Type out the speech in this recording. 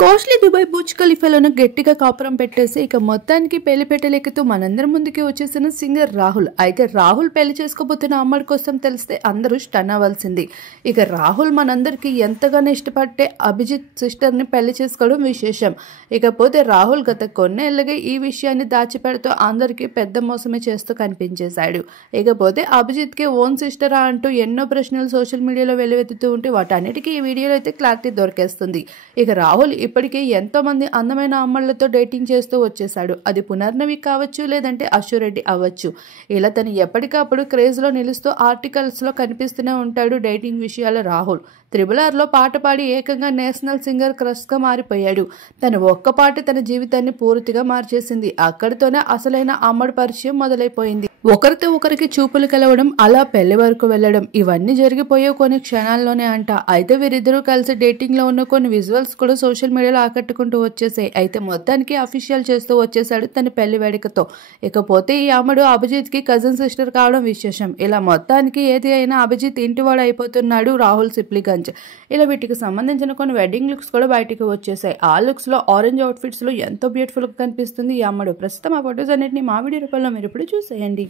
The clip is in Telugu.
కాస్ట్లీ దుబాయ్ బుర్జ్ ఖలీఫాలోనే గట్టిగా కాపురం పెట్టేసి ఇక మొత్తానికి పెళ్లి పెట్టలేకతూ మనందరి ముందుకి వచ్చేసిన సింగర్ రాహుల్. అయితే రాహుల్ పెళ్లి చేసుకోబోతున్న అమ్మాయి కోసం తెలిస్తే అందరూ స్టన్ అవ్వాల్సింది. ఇక రాహుల్ మనందరికీ ఎంతగానో ఇష్టపడే అభిజిత్ సిస్టర్ని పెళ్లి చేసుకోవడం విశేషం. ఇకపోతే రాహుల్ గత కొన్నేళ్లుగా ఈ విషయాన్ని దాచిపెడుతూ అందరికీ పెద్ద మోసమే చేస్తూ కనిపించేశాడు. ఇకపోతే అభిజిత్కి ఓన్ సిస్టరా అంటూ ఎన్నో ప్రశ్నలు సోషల్ మీడియాలో వెలువెత్తుతూ ఉంటే వాటన్నిటికీ ఈ వీడియోలో అయితే క్లారిటీ దొరికేస్తుంది. ఇక రాహుల్ ఇప్పటికే ఎంతో మంది అందమైన అమ్మాయిలతో డేటింగ్ చేస్తూ వచ్చేసాడు. అది పునర్నవి కావచ్చు, లేదంటే అశ్వరెడ్డి అవ్వచ్చు. ఇలా తను ఎప్పటికప్పుడు క్రేజ్ లో నిలుస్తూ ఆర్టికల్స్ లో కనిపిస్తూనే ఉంటాడు. డేటింగ్ విషయాల రాహుల్ త్రిబుల్-ఆర్ లో పాట పాడి ఏకంగా నేషనల్ సింగర్ క్రష్ గా మారిపోయాడు. తన ఒక్క పాట తన జీవితాన్ని పూర్తిగా మార్చేసింది. అక్కడితోనే అసలైన అమ్మడి పరిచయం మొదలైపోయింది. ఒకరితో ఒకరికి చూపులు కలవడం, అలా పెళ్లి వరకు వెళ్లడం, ఇవన్నీ జరిగిపోయే కొన్ని క్షణాల్లోనే అంట. అయితే వీరిద్దరూ కలిసి డేటింగ్ లో ఉన్న కొన్ని విజువల్స్ కూడా సోషల్ మీడియాలో ఆకట్టుకుంటూ వచ్చేసాయి. అయితే మొత్తానికి అఫీషియల్ చేస్తూ వచ్చేసాడు తన పెళ్లి వేడుకతో. ఇకపోతే ఈ అమ్మడు అభిజిత్ కి కజిన్ సిస్టర్ కావడం విశేషం. ఇలా మొత్తానికి ఏది అయినా అభిజిత్ ఇంటివాడు అయిపోతున్నాడు రాహుల్ సిప్లిగంజ్. ఇలా వీటికి సంబంధించిన కొన్ని వెడ్డింగ్ లుక్స్ కూడా బయటికి వచ్చేసాయి. ఆ లుక్స్ లో ఆరెంజ్ అవుట్ఫిట్స్ లో ఎంతో బ్యూటిఫుల్ గా కనిపిస్తుంది ఈ అమ్మడు. ప్రస్తుతం ఆ ఫొటోస్ అన్నింటినీ మా వీడియో రూపంలో మీరు ఇప్పుడు చూసేయండి.